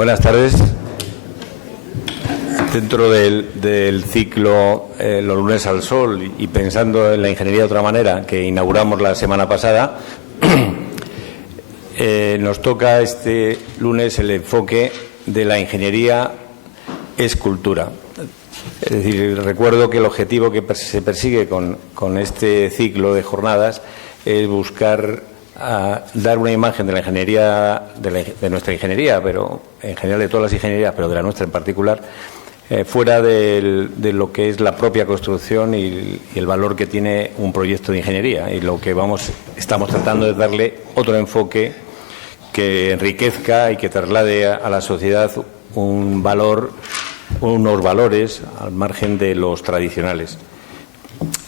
Buenas tardes. Dentro del ciclo Los lunes al sol y pensando en la ingeniería de otra manera que inauguramos la semana pasada, nos toca este lunes el enfoque de la ingeniería es cultura. Es decir, recuerdo que el objetivo que se persigue con este ciclo de jornadas es buscar dar una imagen de la ingeniería, de nuestra ingeniería, pero en general de todas las ingenierías, pero de la nuestra en particular, fuera de lo que es la propia construcción y el valor que tiene un proyecto de ingeniería. Y lo que estamos tratando de darle otro enfoque que enriquezca y que traslade a la sociedad un valor, unos valores al margen de los tradicionales.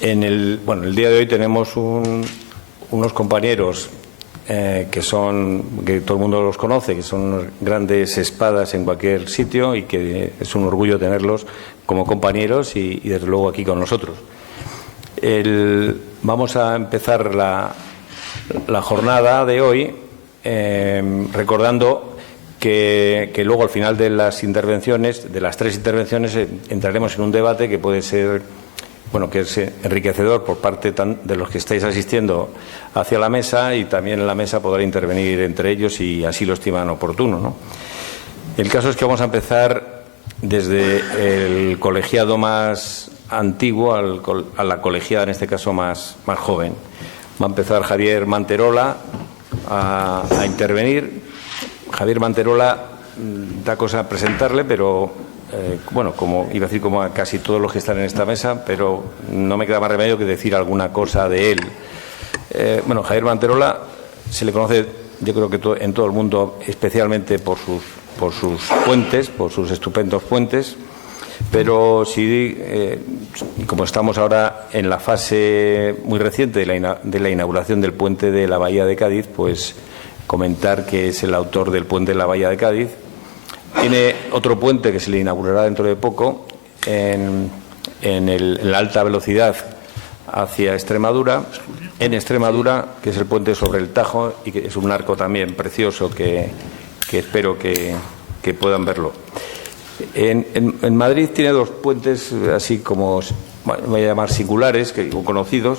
El día de hoy tenemos unos compañeros que todo el mundo los conoce, que son grandes espadas en cualquier sitio y que es un orgullo tenerlos como compañeros y desde luego aquí con nosotros. Vamos a empezar la jornada de hoy recordando que luego al final de las intervenciones, de las tres intervenciones, entraremos en un debate que puede ser, que es enriquecedor por parte de los que estáis asistiendo hacia la mesa, y también en la mesa podrá intervenir entre ellos si así lo estiman oportuno, ¿no? El caso es que vamos a empezar desde el colegiado más antiguo a la colegiada, en este caso más joven. Va a empezar Javier Manterola a intervenir. Javier Manterola, da cosa presentarle, pero como iba a decir, como a casi todos los que están en esta mesa, pero no me queda más remedio que decir alguna cosa de él. Javier Manterola se le conoce, yo creo que en todo el mundo, especialmente por sus puentes, por sus estupendos puentes, pero sí, como estamos ahora en la fase muy reciente de la inauguración del puente de la Bahía de Cádiz, pues comentar que es el autor del puente de la Bahía de Cádiz. Tiene otro puente que se le inaugurará dentro de poco en la alta velocidad hacia Extremadura, que es el puente sobre el Tajo, y que es un arco también precioso que espero que puedan verlo. En Madrid tiene dos puentes así como, voy a llamar singulares, o conocidos,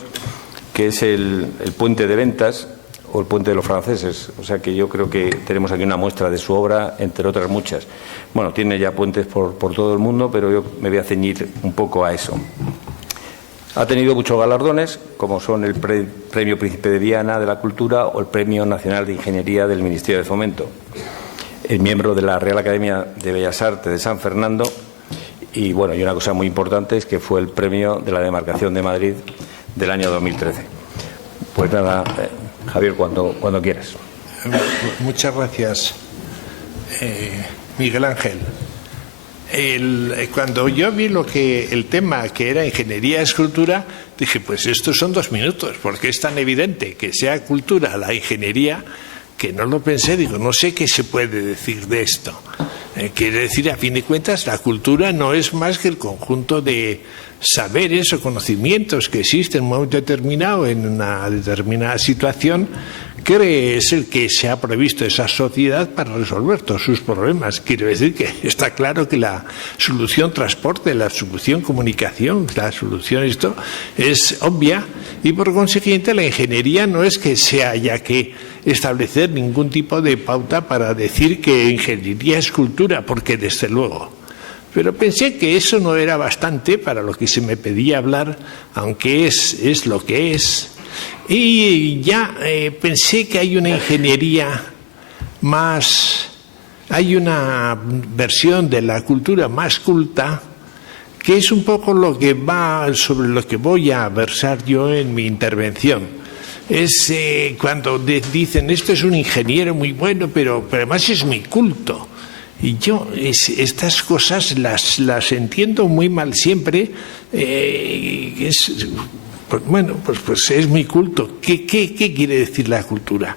que es el puente de Ventas o el puente de los franceses. O sea que yo creo que tenemos aquí una muestra de su obra, entre otras muchas. Tiene ya puentes por todo el mundo, pero yo me voy a ceñir un poco a eso. Ha tenido muchos galardones, como son el Premio Príncipe de Viana de la Cultura o el Premio Nacional de Ingeniería del Ministerio de Fomento. Es miembro de la Real Academia de Bellas Artes de San Fernando y una cosa muy importante es que fue el premio de la Demarcación de Madrid del año 2013. Pues nada, Javier, cuando quieras. Muchas gracias, Miguel Ángel. Cuando yo vi el tema que era ingeniería es cultura, dije, pues estos son 2 minutos, porque es tan evidente que sea cultura la ingeniería que no lo pensé. Digo, no sé qué se puede decir de esto. Quiere decir, a fin de cuentas, la cultura no es más que el conjunto de saberes o conocimientos que existen en un momento determinado, en una determinada situación, que es el que se ha previsto esa sociedad para resolver todos sus problemas. Quiero decir que está claro que la solución transporte, la solución comunicación, la solución esto es obvia, y por consiguiente la ingeniería no es que se haya que establecer ningún tipo de pauta para decir que ingeniería es cultura, porque desde luego. Pero pensé que eso no era bastante para lo que se me pedía hablar, aunque es lo que es. Y ya pensé que hay una ingeniería hay una versión de la cultura más culta, que es un poco sobre lo que voy a versar yo en mi intervención. Es cuando dicen, esto es un ingeniero muy bueno, pero además es muy culto. Y yo estas cosas las entiendo muy mal siempre. Pues es muy culto. ¿Qué quiere decir la cultura?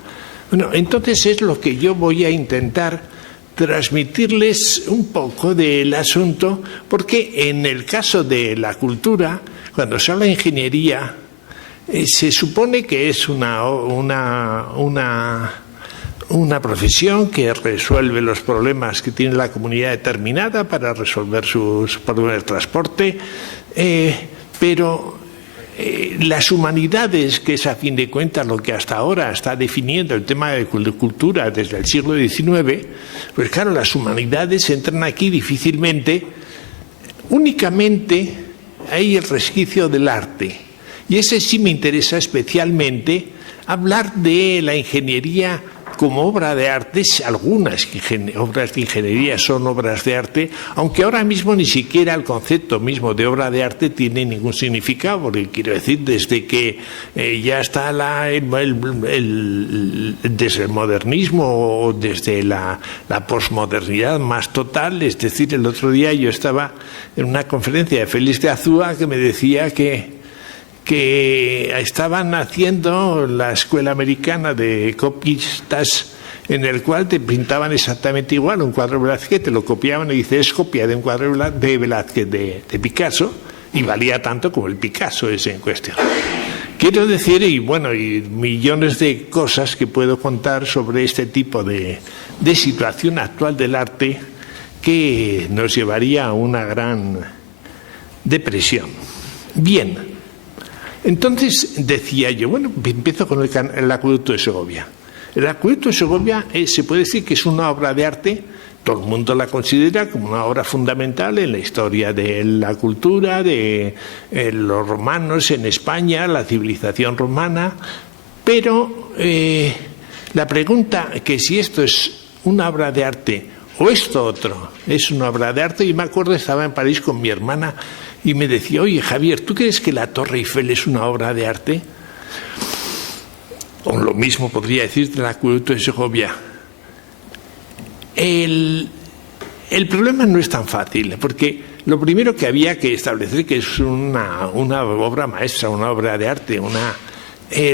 Entonces es lo que yo voy a intentar transmitirles un poco del asunto, porque en el caso de la cultura, cuando se habla de ingeniería, se supone que es una una profesión que resuelve los problemas que tiene la comunidad determinada para resolver sus problemas de transporte, pero las humanidades, que es a fin de cuentas lo que hasta ahora está definiendo el tema de cultura desde el siglo XIX, pues claro, las humanidades entran aquí difícilmente. Únicamente hay el resquicio del arte, y ese sí me interesa especialmente, hablar de la ingeniería como obra de arte. Algunas obras de ingeniería son obras de arte, aunque ahora mismo ni siquiera el concepto mismo de obra de arte tiene ningún significado, porque quiero decir, desde que ya está desde el modernismo o desde la posmodernidad más total. Es decir, el otro día yo estaba en una conferencia de Félix de Azúa que me decía que estaban haciendo la escuela americana de copistas, en el cual te pintaban exactamente igual un cuadro de Velázquez, te lo copiaban y dice, es copia de un cuadro de Velázquez de Picasso, y valía tanto como el Picasso ese en cuestión. Quiero decir, y millones de cosas que puedo contar sobre este tipo de situación actual del arte que nos llevaría a una gran depresión. Bien. Entonces decía yo, empiezo con el acueducto de Segovia. El acueducto de Segovia se puede decir que es una obra de arte, todo el mundo la considera como una obra fundamental en la historia de la cultura, de los romanos en España, la civilización romana, pero la pregunta que si esto es una obra de arte o esto otro es una obra de arte, y me acuerdo, estaba en París con mi hermana, y me decía, oye, Javier, ¿tú crees que la Torre Eiffel es una obra de arte? O lo mismo podría decir del acueducto de Segovia. El problema no es tan fácil, porque lo primero que había que establecer que es una obra maestra, una obra de arte,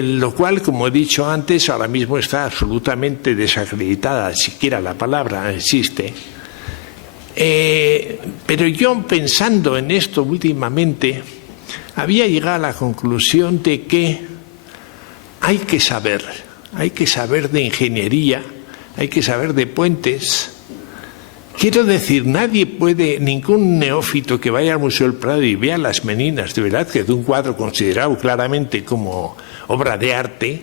lo cual, como he dicho antes, ahora mismo está absolutamente desacreditada, siquiera la palabra existe. Pero yo, pensando en esto últimamente, había llegado a la conclusión de que hay que saber de ingeniería, hay que saber de puentes. Quiero decir, ningún neófito que vaya al Museo del Prado y vea las Meninas de Velázquez, un cuadro considerado claramente como obra de arte,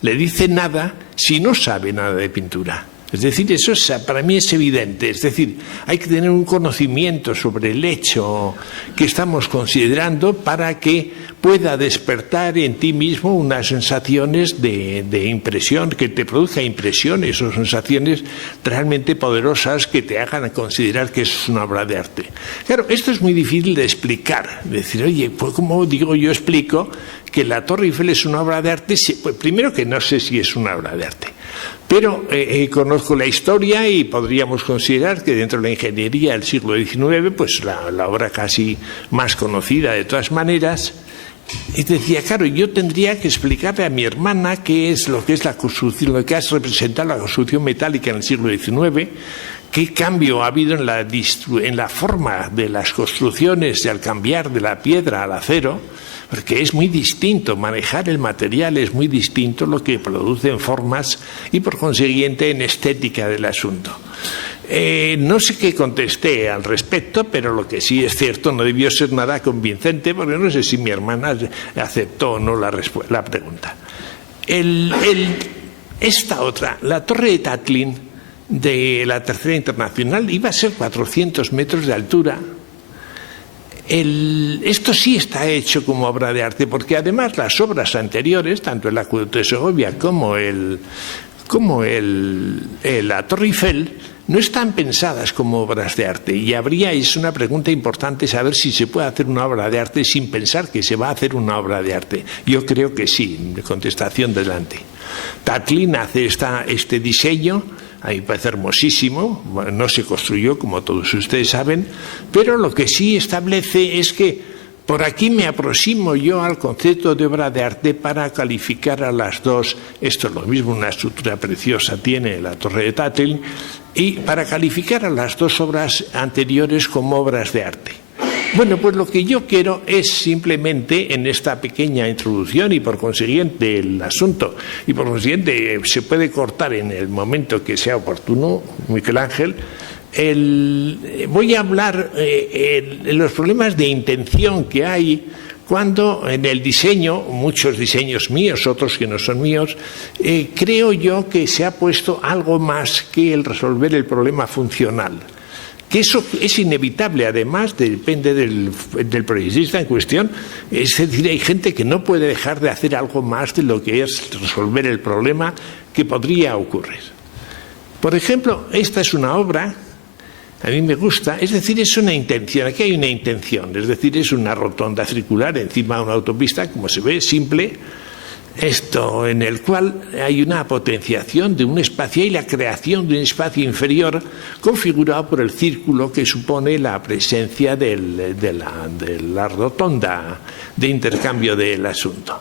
le dice nada si no sabe nada de pintura. Es decir, eso para mí es evidente. Es decir, hay que tener un conocimiento sobre el hecho que estamos considerando para que pueda despertar en ti mismo unas sensaciones de impresión, que te produzca impresiones o sensaciones realmente poderosas que te hagan considerar que eso es una obra de arte. Claro, esto es muy difícil de explicar. Decir, oye, pues ¿cómo digo yo explico que la Torre Eiffel es una obra de arte? Pues primero, que no sé si es una obra de arte. Pero conozco la historia y podríamos considerar que dentro de la ingeniería del siglo XIX, pues la obra casi más conocida de todas maneras. Y decía, claro, yo tendría que explicarle a mi hermana qué es lo que es la construcción, lo que has representado la construcción metálica en el siglo XIX, qué cambio ha habido en la forma de las construcciones al cambiar de la piedra al acero, porque es muy distinto, manejar el material es muy distinto lo que produce en formas y por consiguiente en estética del asunto. No sé qué contesté al respecto, pero lo que sí es cierto, no debió ser nada convincente, porque no sé si mi hermana aceptó o no la pregunta. Esta otra, la Torre de Tatlin de la Tercera Internacional, iba a ser 400 metros de altura. Esto sí está hecho como obra de arte, porque además las obras anteriores, tanto el acueducto de Segovia como la Torre Eiffel, no están pensadas como obras de arte. Y es una pregunta importante saber si se puede hacer una obra de arte sin pensar que se va a hacer una obra de arte. Yo creo que sí. Contestación delante. Tatlin hace este diseño. A mí me parece hermosísimo, no se construyó, como todos ustedes saben, pero lo que sí establece es que por aquí me aproximo yo al concepto de obra de arte para calificar a las dos. Esto es lo mismo, una estructura preciosa tiene la Torre de Tatlin, y para calificar a las dos obras anteriores como obras de arte. Bueno, pues lo que yo quiero es simplemente en esta pequeña introducción y por consiguiente el asunto, y por consiguiente se puede cortar en el momento que sea oportuno, Miguel Ángel, voy a hablar de los problemas de intención que hay cuando en el diseño, muchos diseños míos, otros que no son míos, creo yo que se ha puesto algo más que el resolver el problema funcional. Que eso es inevitable, además, depende del proyectista en cuestión. Es decir, hay gente que no puede dejar de hacer algo más de lo que es resolver el problema que podría ocurrir. Por ejemplo, esta es una obra, a mí me gusta, es decir, es una intención, aquí hay una intención, es decir, es una rotonda circular encima de una autopista, como se ve, simple, esto en el cual hay una potenciación de un espacio y la creación de un espacio inferior configurado por el círculo que supone la presencia de la rotonda de intercambio del asunto.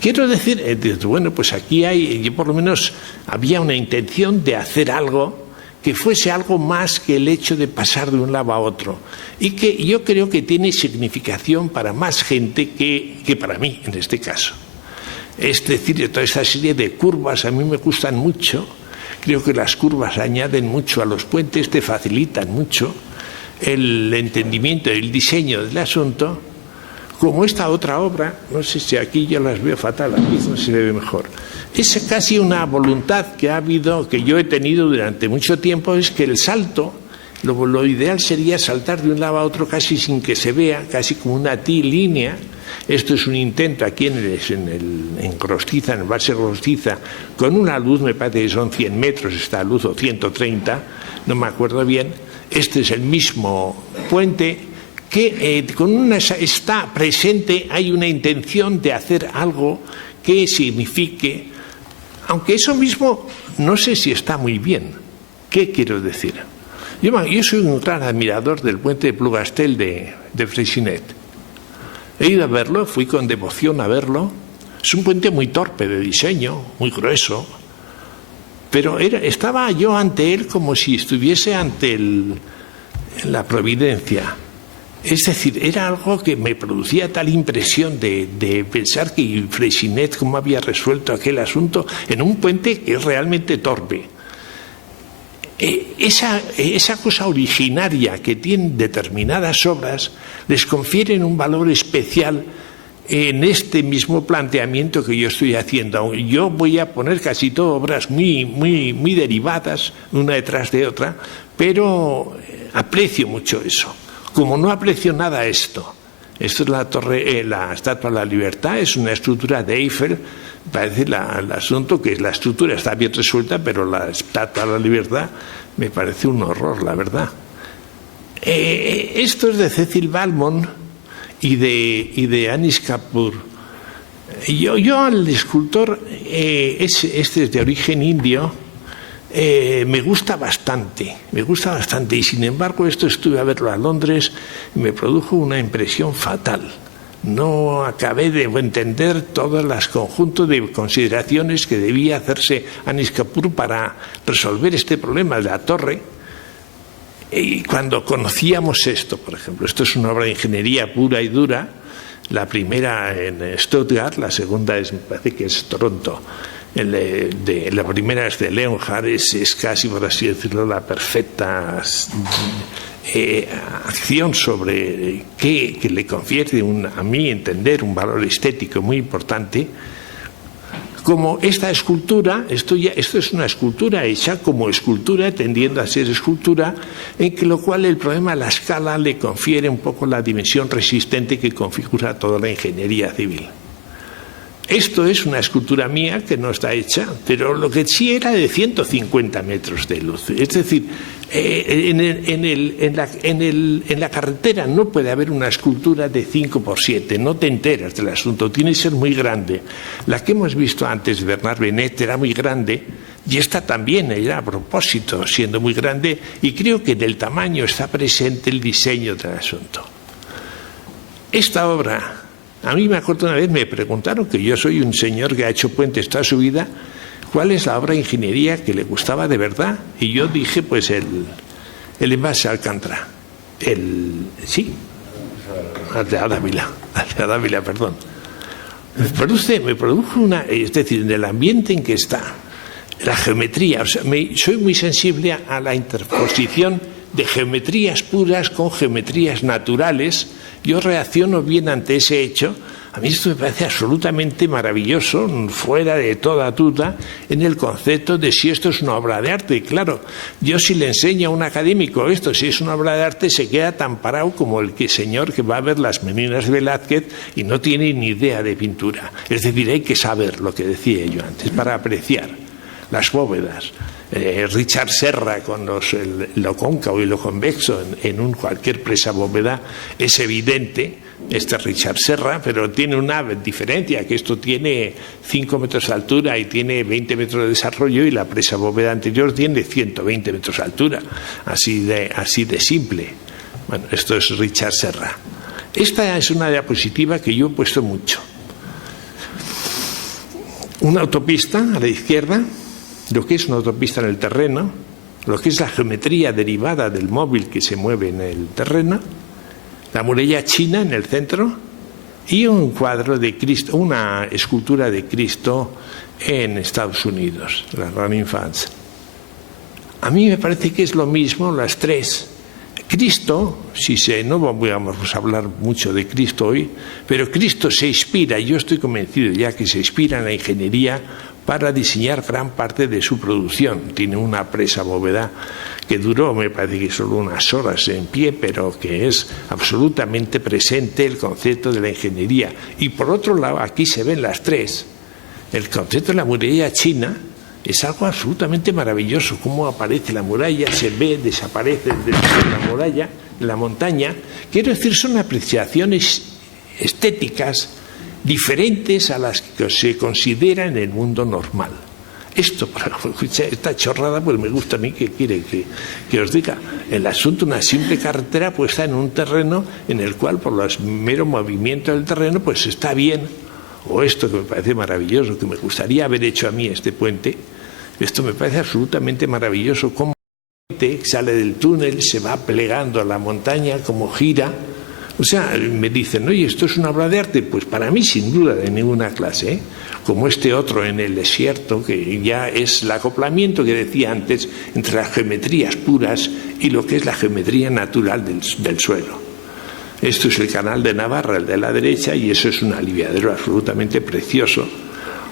Quiero decir, bueno, pues aquí yo por lo menos había una intención de hacer algo que fuese algo más que el hecho de pasar de un lado a otro y que yo creo que tiene significación para más gente que para mí en este caso. Es decir, toda esta serie de curvas a mí me gustan mucho. Creo que las curvas añaden mucho a los puentes, te facilitan mucho el entendimiento y el diseño del asunto. Como esta otra obra, no sé si aquí yo las veo fatal, aquí no se ve mejor. Es casi una voluntad que ha habido, que yo he tenido durante mucho tiempo, es que el salto, lo ideal sería saltar de un lado a otro casi sin que se vea, casi como una línea. Esto es un intento aquí en Gorostiza, en el Embalse Gorostiza, con una luz, me parece que son 100 metros esta luz, o 130, no me acuerdo bien. Este es el mismo puente que está presente, hay una intención de hacer algo que signifique, aunque eso mismo no sé si está muy bien. ¿Qué quiero decir? Yo soy un gran admirador del puente de Plougastel de Freycinet. He ido a verlo, fui con devoción a verlo. Es un puente muy torpe de diseño, muy grueso, pero estaba yo ante él como si estuviese ante la providencia. Es decir, era algo que me producía tal impresión de pensar que Freycinet cómo había resuelto aquel asunto en un puente que es realmente torpe. Esa cosa originaria que tienen determinadas obras les confieren un valor especial en este mismo planteamiento que yo estoy haciendo. Yo voy a poner casi todo obras muy derivadas, una detrás de otra, pero aprecio mucho eso. Como no aprecio nada esto es la Estatua de la Libertad, es una estructura de Eiffel. Parece el asunto que la estructura está bien resuelta, pero la Estatua de la Libertad me parece un horror, la verdad. Esto es de Cecil Balmond y de Anish Kapoor. Yo al escultor, este es de origen indio, me gusta bastante, y sin embargo esto estuve a verlo a Londres y me produjo una impresión fatal. No acabé de entender todos los conjuntos de consideraciones que debía hacerse Anish Kapoor para resolver este problema de la torre. Y cuando conocíamos esto, por ejemplo, esto es una obra de ingeniería pura y dura, la primera en Stuttgart, la segunda me parece que es Toronto. La primera es de Leonhardt, es casi, por así decirlo, la perfecta acción sobre que le confiere a mí entender un valor estético muy importante. Como esta escultura, esto es una escultura hecha como escultura, tendiendo a ser escultura, en lo cual el problema de la escala le confiere un poco la dimensión resistente que configura toda la ingeniería civil. Esto es una escultura mía que no está hecha, pero lo que sí era de 150 metros de luz. Es decir, en la carretera no puede haber una escultura de 5x7, no te enteras del asunto, tiene que ser muy grande. La que hemos visto antes de Bernard Benet era muy grande y esta también era a propósito, siendo muy grande, y creo que en el tamaño está presente el diseño del asunto. Esta obra... A mí me acuerdo una vez, me preguntaron, que yo soy un señor que ha hecho puentes toda su vida, ¿cuál es la obra de ingeniería que le gustaba de verdad? Y yo dije, pues el envase Alcántara. Sí, Aldea Dávila, perdón. Me produjo es decir, en el ambiente en que está, la geometría, o sea, soy muy sensible a la interposición de geometrías puras con geometrías naturales. Yo reacciono bien ante ese hecho. A mí esto me parece absolutamente maravilloso, fuera de toda duda, en el concepto de si esto es una obra de arte. Y claro, yo si le enseño a un académico esto, si es una obra de arte, se queda tan parado como el señor que va a ver las Meninas de Velázquez y no tiene ni idea de pintura. Es decir, hay que saber lo que decía yo antes para apreciar las bóvedas. Richard Serra con lo cóncavo y lo convexo en cualquier presa bóveda es evidente. Este es Richard Serra, pero tiene una diferencia, que esto tiene 5 metros de altura y tiene 20 metros de desarrollo, y la presa bóveda anterior tiene 120 metros de altura, así de simple. Bueno, esto es Richard Serra. Esta es una diapositiva que yo he puesto mucho. Una autopista a la izquierda, lo que es una autopista en el terreno, lo que es la geometría derivada del móvil que se mueve en el terreno, la muralla china en el centro y un cuadro de Cristo, una escultura de Cristo en Estados Unidos, la Running Fans. A mí me parece que es lo mismo las tres. Cristo, no vamos a hablar mucho de Cristo hoy, pero Cristo se inspira, yo estoy convencido ya que se inspira en la ingeniería para diseñar gran parte de su producción. Tiene una presa bóveda que duró, me parece que solo unas horas en pie, pero que es absolutamente presente el concepto de la ingeniería. Y por otro lado, aquí se ven las tres. El concepto de la muralla china es algo absolutamente maravilloso. Cómo aparece la muralla, se ve, desaparece la muralla, la montaña. Quiero decir, son apreciaciones estéticas diferentes a las que se considera en el mundo normal. Esto, para esta chorrada, pues me gusta a mí. ¿Qué quiere que os diga? El asunto, una simple carretera puesta en un terreno en el cual, por los meros movimientos del terreno, pues está bien. O esto que me parece maravilloso, que me gustaría haber hecho a mí este puente. Esto me parece absolutamente maravilloso. Cómo el puente sale del túnel, se va plegando a la montaña, cómo gira. O sea, me dicen, oye, ¿esto es una obra de arte? Pues para mí, sin duda, de ninguna clase, ¿eh? Como este otro en el desierto, que ya es el acoplamiento que decía antes entre las geometrías puras y lo que es la geometría natural del suelo. Esto es el Canal de Navarra, el de la derecha, y eso es un aliviadero absolutamente precioso.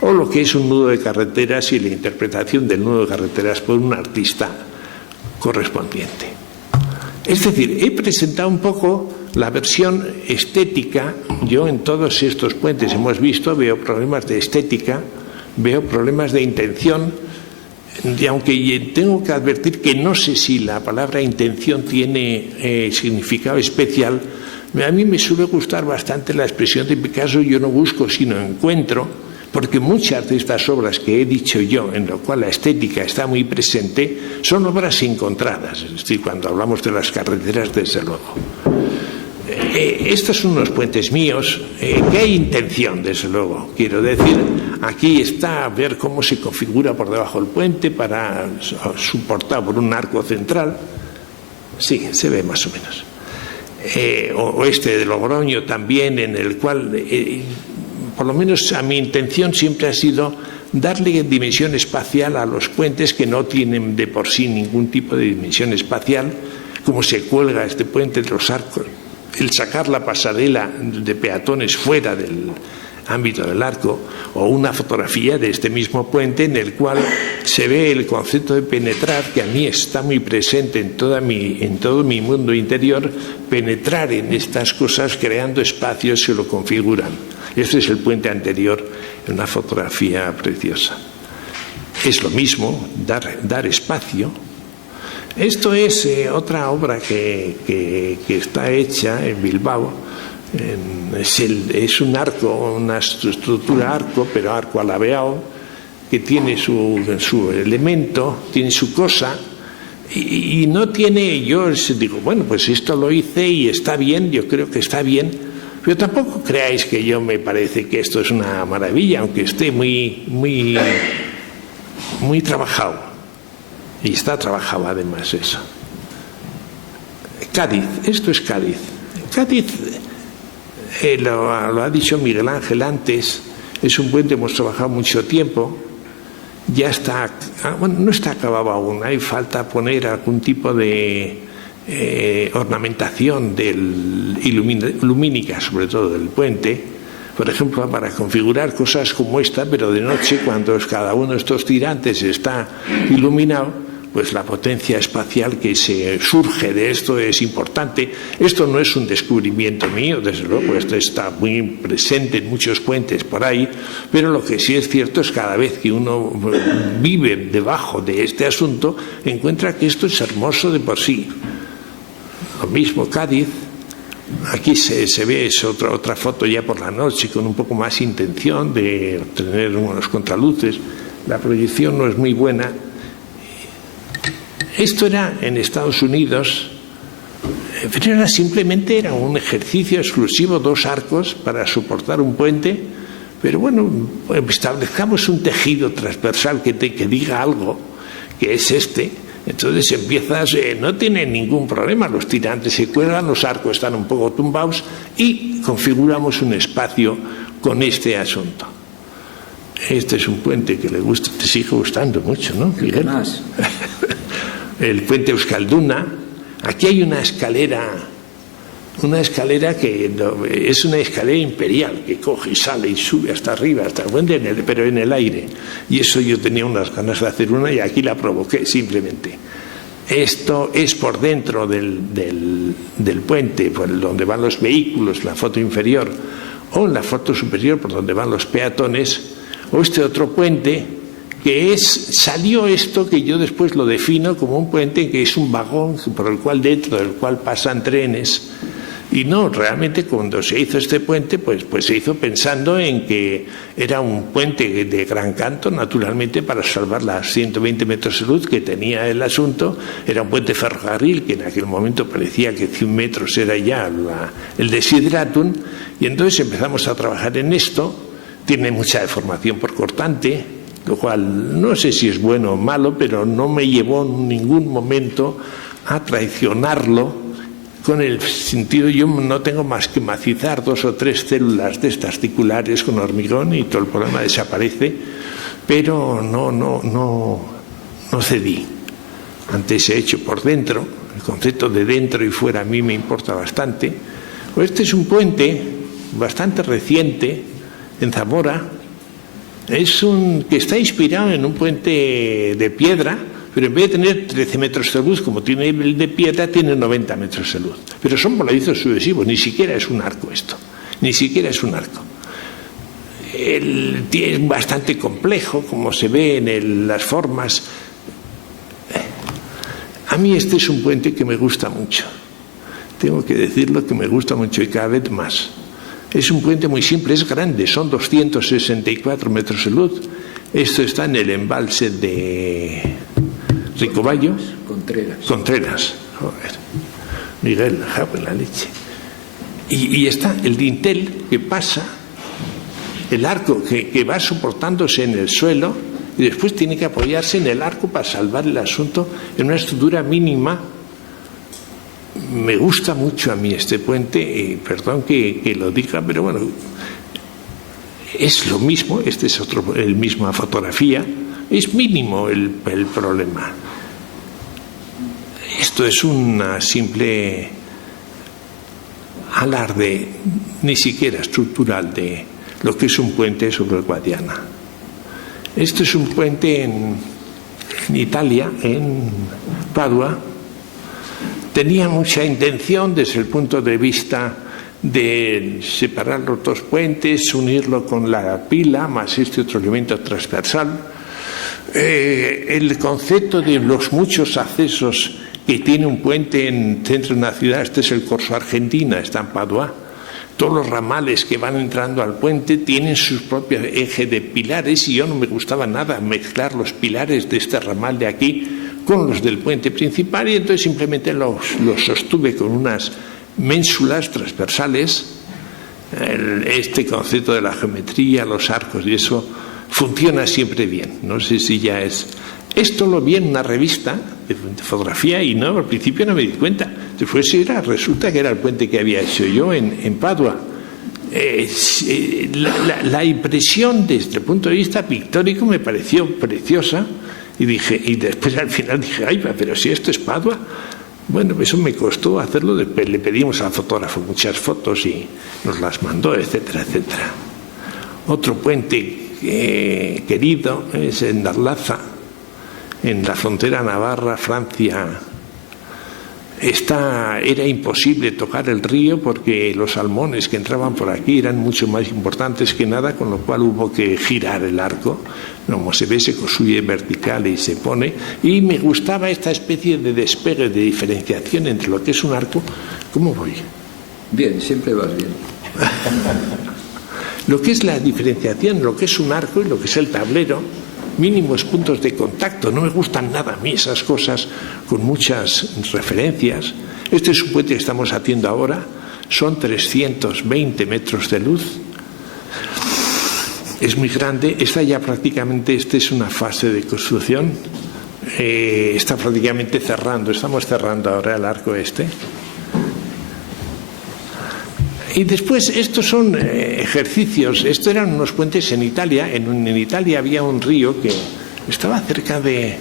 O lo que es un nudo de carreteras y la interpretación del nudo de carreteras por un artista correspondiente. Es decir, he presentado un poco la versión estética. Yo en todos estos puentes hemos visto, veo problemas de estética, veo problemas de intención, y aunque tengo que advertir que no sé si la palabra intención tiene significado especial, a mí me suele gustar bastante la expresión de Picasso: yo no busco sino encuentro, porque muchas de estas obras que he dicho yo, en lo cual la estética está muy presente, son obras encontradas. Es decir, cuando hablamos de las carreteras, desde luego. Estos son unos puentes míos, que hay intención, desde luego. Quiero decir, aquí está ver cómo se configura por debajo del puente para soportar por un arco central. Sí, se ve más o menos. O este de Logroño también, en el cual, por lo menos a mi intención siempre ha sido darle dimensión espacial a los puentes que no tienen de por sí ningún tipo de dimensión espacial, como se cuelga este puente de los arcos, el sacar la pasarela de peatones fuera del ámbito del arco, o una fotografía de este mismo puente en el cual se ve el concepto de penetrar, que a mí está muy presente en todo mi mundo interior, penetrar en estas cosas creando espacios que lo configuran. Este es el puente anterior, una fotografía preciosa. Es lo mismo, dar espacio. Esto es otra obra que está hecha en Bilbao. Es un arco, una estructura arco, pero arco alabeado, que tiene su elemento, tiene su cosa, y no tiene. Yo digo, bueno, pues esto lo hice y está bien, yo creo que está bien, pero tampoco creáis que yo me parece que esto es una maravilla, aunque esté muy trabajado. Y está trabajado además eso. Cádiz, esto es Cádiz. Cádiz, lo ha dicho Miguel Ángel antes, es un puente que hemos trabajado mucho tiempo. Ya está, bueno, no está acabado aún, hay falta poner algún tipo de ornamentación lumínica, sobre todo del puente, por ejemplo, para configurar cosas como esta, pero de noche, cuando cada uno de estos tirantes está iluminado, pues la potencia espacial que se surge de esto es importante. Esto no es un descubrimiento mío, desde luego, esto está muy presente en muchos puentes por ahí, pero lo que sí es cierto es que cada vez que uno vive debajo de este asunto, encuentra que esto es hermoso de por sí. Lo mismo Cádiz, aquí se ve, es otra foto ya por la noche, con un poco más intención de obtener unos contraluces. La proyección no es muy buena. Esto era en Estados Unidos, pero simplemente era un ejercicio exclusivo, 2 arcos para soportar un puente, pero bueno, establezcamos un tejido transversal que diga algo, que es este. Entonces empiezas, no tiene ningún problema, los tirantes se cuelgan, los arcos están un poco tumbados y configuramos un espacio con este asunto. Este es un puente que le gusta, te sigue gustando mucho, ¿no, Miguel? Más. El puente Euskalduna. Aquí hay una escalera que es una escalera imperial que coge y sale y sube hasta arriba, hasta el puente, pero en el aire. Y eso yo tenía unas ganas de hacer una y aquí la provoqué simplemente. Esto es por dentro del puente, por donde van los vehículos, la foto inferior, o en la foto superior, por donde van los peatones, o este otro puente que salió esto que yo después lo defino como un puente que es un vagón dentro del cual pasan trenes. Y no, realmente cuando se hizo este puente, pues se hizo pensando en que era un puente de gran canto, naturalmente, para salvar las 120 metros de luz que tenía el asunto. Era un puente ferrocarril, que en aquel momento parecía que 100 metros era ya el desideratum, y entonces empezamos a trabajar en esto. Tiene mucha deformación por cortante, lo cual no sé si es bueno o malo, pero no me llevó en ningún momento a traicionarlo, con el sentido, yo no tengo más que macizar 2 o 3 células de estas articulares con hormigón y todo el problema desaparece, pero no cedí ante ese hecho por dentro. El concepto de dentro y fuera a mí me importa bastante. Pues este es un puente bastante reciente en Zamora. Que está inspirado en un puente de piedra, pero en vez de tener 13 metros de luz, como tiene el de piedra, tiene 90 metros de luz. Pero son voladizos sucesivos, ni siquiera es un arco esto, ni siquiera es un arco. Es bastante complejo, como se ve en las formas. A mí este es un puente que me gusta mucho. Tengo que decirlo que me gusta mucho y cada vez más. Es un puente muy simple, es grande, son 264 metros de luz. Esto está en el embalse de Ricoballo. Contreras. Joder. Miguel, japo en la leche. Y está el dintel que pasa, el arco que va soportándose en el suelo y después tiene que apoyarse en el arco para salvar el asunto en una estructura mínima. Me gusta mucho a mí este puente, y perdón que lo diga, pero bueno, es lo mismo, este es el misma fotografía, es mínimo el problema. Esto es una simple alarde, ni siquiera estructural, de lo que es un puente sobre el Guadiana. Esto es un puente en Italia, en Padua. Tenía mucha intención desde el punto de vista de separar los 2 puentes, unirlo con la pila, más este otro elemento transversal. El concepto de los muchos accesos que tiene un puente en centro de una ciudad, este es el Corso Argentina, está en Padua. Todos los ramales que van entrando al puente tienen su propio eje de pilares y yo no me gustaba nada mezclar los pilares de este ramal de aquí con los del puente principal, y entonces simplemente los sostuve con unas ménsulas transversales. Este concepto de la geometría, los arcos y eso funciona siempre bien. No sé si ya es... Esto lo vi en una revista de fotografía y no, al principio no me di cuenta. Después resulta que era el puente que había hecho yo en Padua. La impresión desde el punto de vista pictórico me pareció preciosa y después al final dije, ay, pero si esto es Padua. Bueno, eso me costó hacerlo. Después le pedimos al fotógrafo muchas fotos y nos las mandó, etcétera, etcétera. Otro puente querido es en Darlaza, en la frontera Navarra-Francia. Era imposible tocar el río porque los salmones que entraban por aquí eran mucho más importantes que nada, con lo cual hubo que girar el arco. Como se ve, se construye vertical y se pone. Y me gustaba esta especie de despegue, de diferenciación entre lo que es un arco. ¿Cómo voy? Bien, siempre vas bien. Lo que es la diferenciación, lo que es un arco y lo que es el tablero, mínimos puntos de contacto. No me gustan nada a mí esas cosas con muchas referencias. Este es un puente que estamos haciendo ahora, son 320 metros de luz. Es muy grande, esta es una fase de construcción, está prácticamente cerrando, estamos cerrando ahora el arco este. Y después, estos son ejercicios. Estos eran unos puentes en Italia. En Italia había un río que estaba cerca de...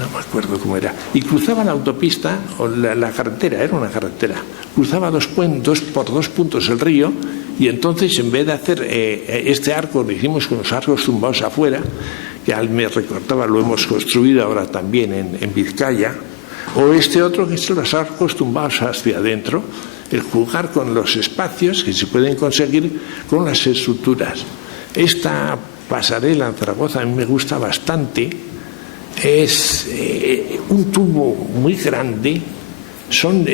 no me acuerdo cómo era. Y cruzaba la autopista, o la carretera, era una carretera. Cruzaba por dos puntos el río, y entonces, en vez de hacer este arco, lo hicimos con los arcos tumbados afuera, que al me recortaba, lo hemos construido ahora también en Vizcaya, o este otro, que son los arcos tumbados hacia adentro, el jugar con los espacios que se pueden conseguir con las estructuras. Esta pasarela en Zaragoza a mí me gusta bastante. Es un tubo muy grande, son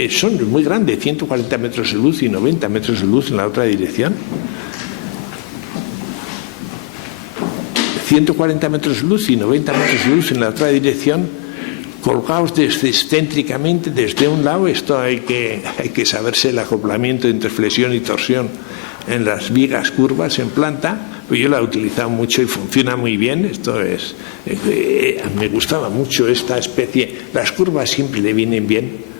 muy grandes, 140 metros de luz y 90 metros de luz en la otra dirección. 140 metros de luz y 90 metros de luz en la otra dirección, colgados excéntricamente desde un lado. Esto hay que saberse el acoplamiento entre flexión y torsión en las vigas curvas en planta. Pues yo la he utilizado mucho y funciona muy bien. Me gustaba mucho esta especie. Las curvas siempre le vienen bien.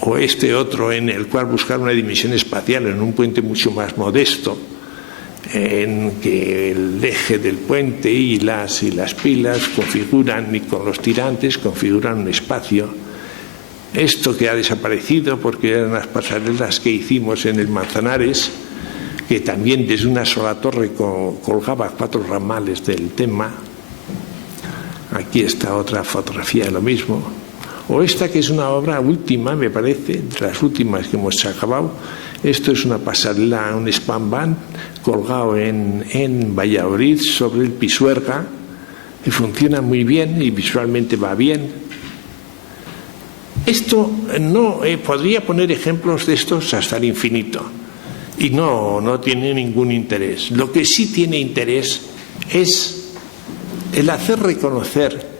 O este otro en el cual buscar una dimensión espacial en un puente mucho más modesto, en que el eje del puente y las pilas configuran, y con los tirantes configuran un espacio. Esto que ha desaparecido porque eran las pasarelas que hicimos en el Manzanares, que también desde una sola torre colgaba 4 ramales del tema. Aquí está otra fotografía de lo mismo. O esta, que es una obra última, me parece, de las últimas que hemos acabado. Esto es una pasarela, un span band colgado en Valladolid sobre el Pisuerga, y funciona muy bien y visualmente va bien. Esto no podría poner ejemplos de estos hasta el infinito y no tiene ningún interés. Lo que sí tiene interés es el hacer reconocer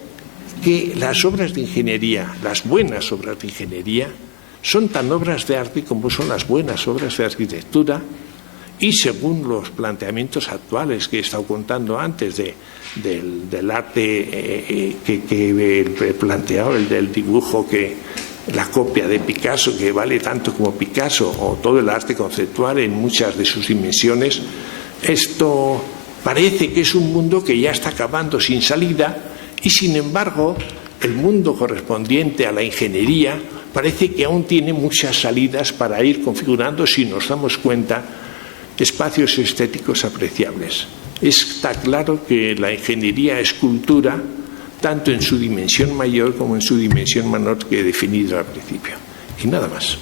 que las obras de ingeniería, las buenas obras de ingeniería, son tan obras de arte como son las buenas obras de arquitectura, y según los planteamientos actuales que he estado contando antes del arte que he planteado, el del dibujo, la copia de Picasso, que vale tanto como Picasso, o todo el arte conceptual en muchas de sus dimensiones, esto parece que es un mundo que ya está acabando sin salida, y sin embargo el mundo correspondiente a la ingeniería parece que aún tiene muchas salidas para ir configurando, si nos damos cuenta, espacios estéticos apreciables. Está claro que la ingeniería es cultura, tanto en su dimensión mayor como en su dimensión menor, que he definido al principio. Y nada más.